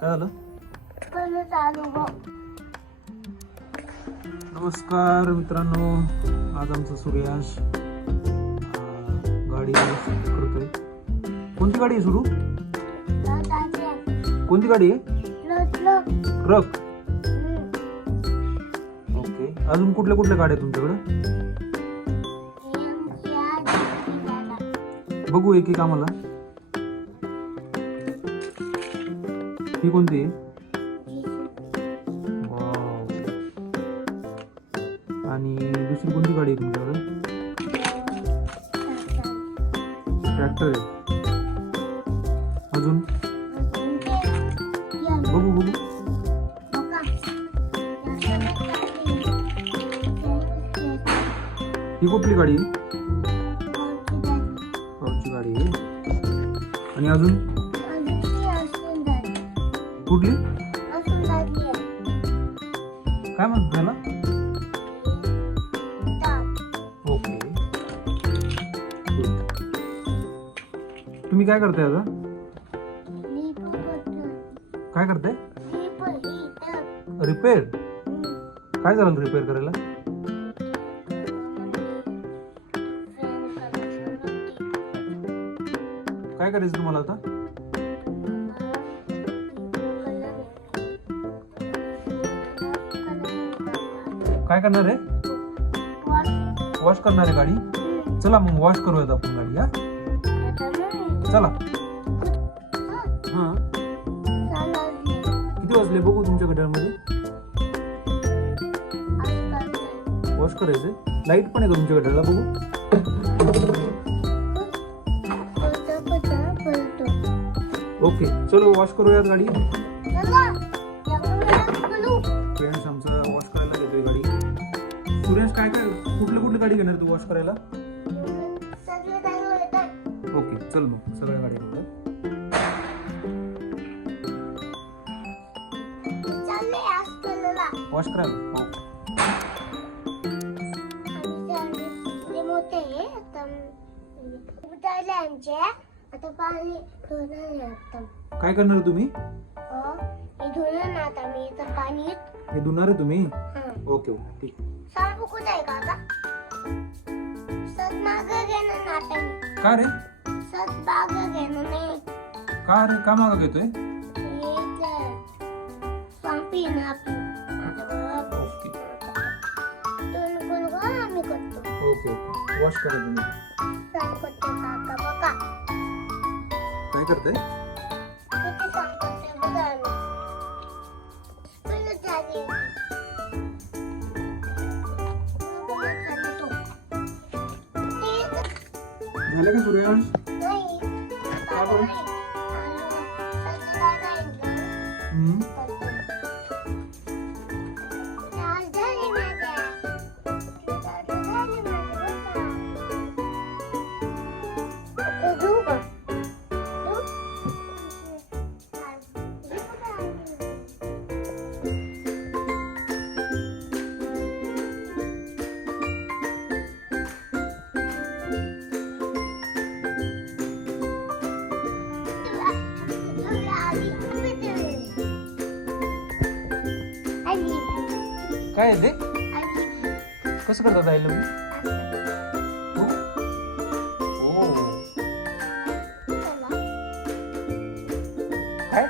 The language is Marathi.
काय झालं? चालू गो. नमस्कार मित्रांनो, आज आमचं सूर्याश गाडी करतोय. कोणती गाडी आहे सुरू? कोणती गाडी आहे? ट्रक. ओके. अजून कुठल्या कुठल्या गाड्या तुमच्याकडे? बघू एक एक आम्हाला. ही कोणती आहे? वाव. आणि दुसरी कोणती गाडी आहे तुमच्याकडे? ट्रॅक्टर आहे. अजून बघू बघू. ही कुठली गाडी आहे? ची गाडी आहे. आणि अजून कुठली? काय म्हणतो त्याला? ओके. तुम्ही काय करताय आता? काय करताय? रिपेअर. काय झालं रिपेअर करायला? काय करायचं तुम्हाला आता? काय करणार आहे? वॉश करणार आहे गाडी. चला मग वॉश करूयात आपण गाडी. हा चला. हा किती वाजले बघू तुमच्या घड्याळमध्ये? वॉश करायचंय. लाईट पण आहे का तुमच्या घड्याळाला? बघू. ओके चलो वॉश करूयात गाडी. फ्रेंड्स आमचा वॉश करायला घेतोय गाडी. सुरेश काय काय कुठली गाडी घेणार तू वॉश करायला? ओके चल मग सगळ्या गाड्या घेऊया. वॉश करायला. आता पाणी काय करणार तुम्ही? हे धुणार आता मी तर पाणी. हे धुणार आहे तुम्ही? ओके ओके ठीक. सांगू कुठे आहे का? सत मागे घेणार ना आता मी. का रे? सत मागे घेणार नाही. का रे? का मागं घेतोय? पंपी ना आपली. ओके दोन कोण आम्ही करतो. ओके ओके वॉश करा तुम्ही. सांग करते काका बघा. काय करताय? किती सांग करते बघा आम्ही. पहिलं झाली. झालं का सूर्याश? नाही. का बरं? हम्म. काय आहे ते? कसं करतात आईला? काय?